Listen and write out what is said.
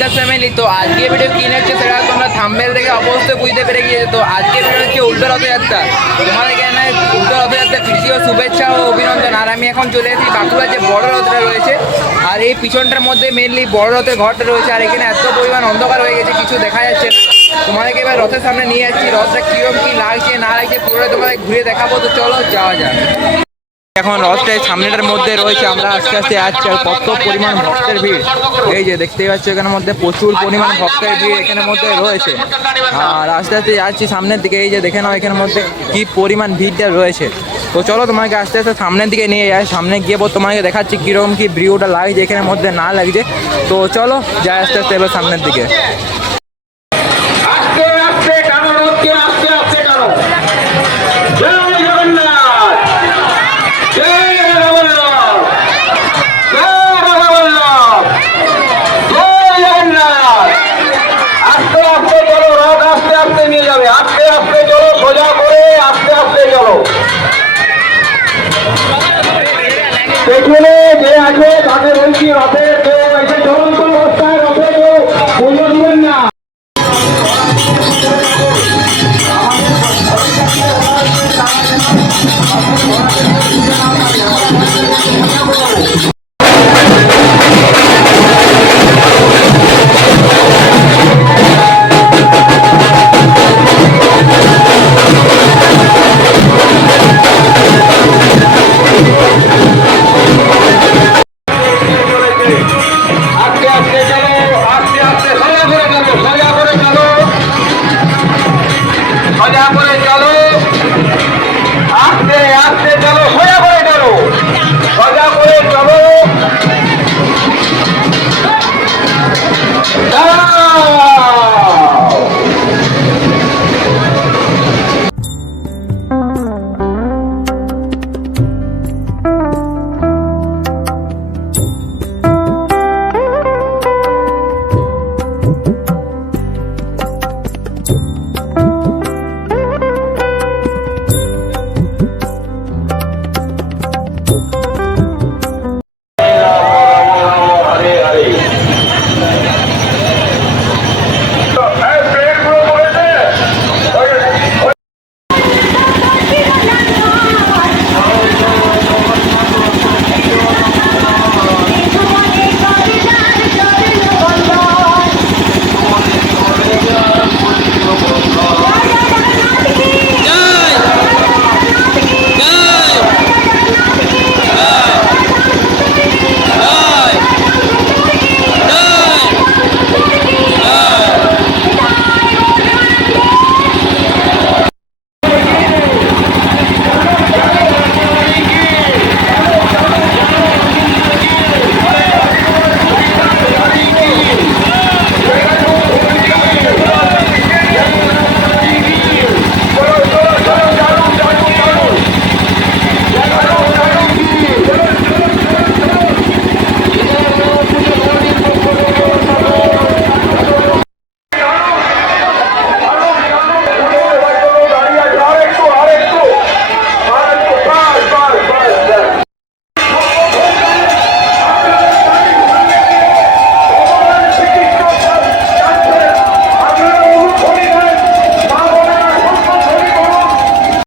The family. তো আজকে video কি হচ্ছে সেটা তোমরা থাম্বনেল থেকে অবশ্যই বুঝতে পেরে গিয়েছো। তো আজকে ভিডিও হচ্ছে উল্টো রথযাত্রা। তোমাদেরকে জানাই উল্টো রথযাত্রা প্রীতি ও শুভেচ্ছা ও অভিনন্দন। আর আমি এখন চলে এসেছি বাঁকুড়া যে বড় রথটা রয়েছে, আর এই পিছনটার মধ্যে মেনলি বড় রথের ঘরটা রয়েছে। আর এখানে এত পরিমাণ অন্ধকার হয়ে গেছে কিছু দেখা যাচ্ছে না। তোমাদেরকে এবার রথের সামনে নিয়ে যাচ্ছি, রথটা কীরকম কী লাগছে না লাগছে পুরোটা তোমাদের ঘুরে দেখাবো। তো চলো যাওয়া যাক। এখন রথটাই সামনেটার মধ্যে রয়েছে, আমরা আস্তে আস্তে যাচ্ছি। আর কত পরিমাণ ভক্তের ভিড়, এই যে দেখতেই পাচ্ছ এখানের মধ্যে প্রচুর পরিমাণ ভক্তের ভিড় এখানের মধ্যে রয়েছে। আর আস্তে আস্তে যাচ্ছি সামনের দিকে, এই যে দেখে নাও এখানের মধ্যে কি পরিমাণ ভিড়টা রয়েছে। তো চলো তোমাকে আস্তে আস্তে সামনের দিকে নিয়ে যাই, সামনে গিয়ে তোমাকে দেখাচ্ছি কীরকম কি ভিউটা লাগছে এখানের মধ্যে না লাগছে। তো চলো যাই আস্তে আস্তে এবার সামনের দিকে। পেছনে যে আছে তাদের বলছি রথের কেউ এসে চলন্ত অবস্থায় রথে কেউ পুজো দিবেন না।